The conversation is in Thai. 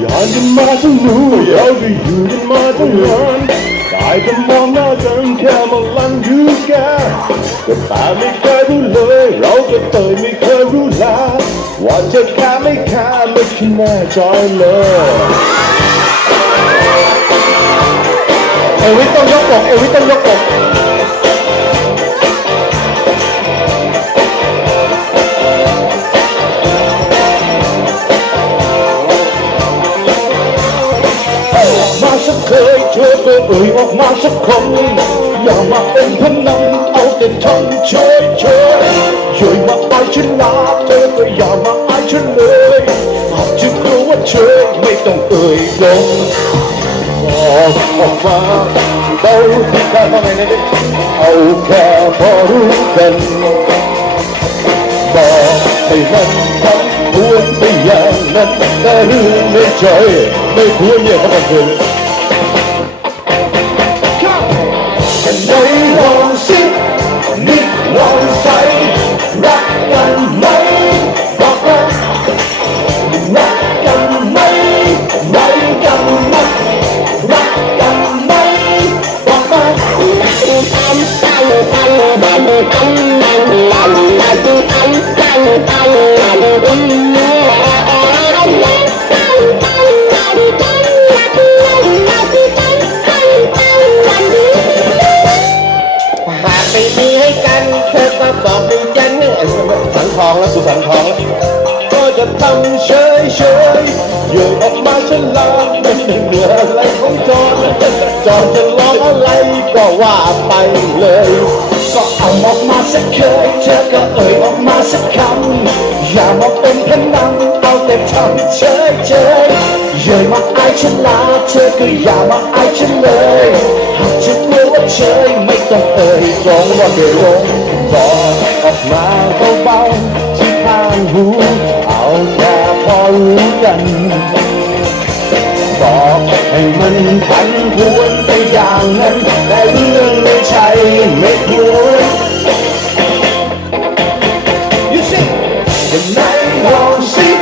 อยากจะมาทั้งรู้ยากจะอยู่กันมาทั้งวันได้แต่มองหน้ากันแค่มาลันอยู่กันก็ตาไม่เคยรู้เลย เราก็เตยไม่เคยรู้ลาว่าจะฆ่าไม่ฆ่าไม่คิดแน่ใจเลยเอวิทต้องยกอกเอวิทต้องยกอก อเอ่ยออกมาสักคำอย่ามาเป็นพนันเอาแต่ทำเฉยเฉยช่วยมาอายฉันลาเธอก็อย่ามาอ้ายฉันเลยหากจะกลัวว่าเฉยไม่ต้องเอ่ยลงบอกออกมาเบาที่ข้าทำไมนะเอาแค่พอรู้กันบอกให้มันทำควรไปอย่างนั้นแต่เรื่องในใจไม่ควรเนี่ยครับผมกั เธอก็บอกดิฉันเนี่ยสังทองแล้วกูสังทอง ก็จะทำเฉยเฉยๆโยนออกมาฉลาดไม่เหนืออะไรของจอนจอนจะร้องอะไรก็ว่าไปเลยก็เอาออกมาสักเคยเธอก็เอ่ยออกมาสักคำอย่ามาเป็นพนันเอาแต่ทำเฉยเฉยเย้ยมาอายฉันลาเธอก็อย่ามาอายฉันเลยหากจะกลัวว่าเฉยไม่ต้องเอ่ยตรงว่าเดี๋ยวลง บอกออกมาเบาๆที่ข้างหูเอาแค่พอรู้กัน บอกให้มันพันพวนไปอย่างนั้นแต่เรื่องไม่ใช่ไม่ควร You see ยังไงลองสิ